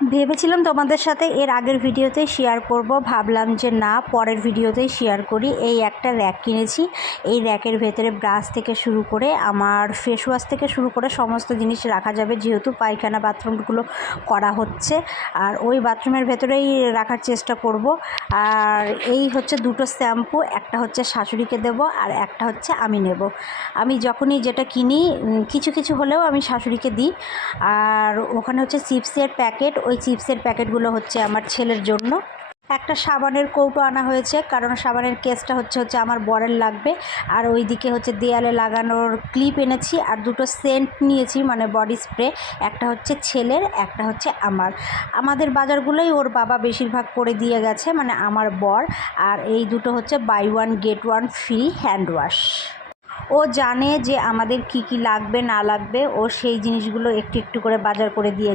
ভেবেছিলাম তোমাদের সাথে এর আগের ভিডিওতে শেয়ার করব, ভাবলাম যে না পরের ভিডিওতেই শেয়ার করি। এই একটা র্যাক কিনেছি। এই র্যাকের ভেতরে ব্রাশ থেকে শুরু করে আমার ফেস ওয়াশ থেকে শুরু করে সমস্ত জিনিস রাখা যাবে, যেহেতু পায়খানা বাথরুমগুলো করা হচ্ছে, আর ওই বাথরুমের ভেতরেই রাখার চেষ্টা করব। আর এই হচ্ছে দুটো শ্যাম্পু, একটা হচ্ছে শাশুড়িকে দেব আর একটা হচ্ছে আমি নেব। আমি যখনই যেটা কিনি কিছু কিছু হলেও আমি শাশুড়িকে দিই। আর ওখানে হচ্ছে চিপসের প্যাকেট, ওই চিপসের প্যাকেটগুলো হচ্ছে আমার ছেলের জন্য। একটা সাবানের কৌটো আনা হয়েছে, কারণ সাবানের কেসটা হচ্ছে আমার বরের লাগবে। আর ওইদিকে হচ্ছে দেয়ালে লাগানোর ক্লিপ এনেছি, আর দুটো সেন্ট নিয়েছি, মানে বডি স্প্রে। একটা হচ্ছে ছেলের, একটা হচ্ছে আমাদের বাজারগুলোই ওর বাবা বেশিরভাগ করে দিয়ে গেছে, মানে আমার বর। আর এই দুটো হচ্ছে buy one get one free hand wash. ও জানে যে আমাদের কি কি লাগবে না লাগবে, ও সেই জিনিসগুলো একটু একটু করে বাজার করে দিয়ে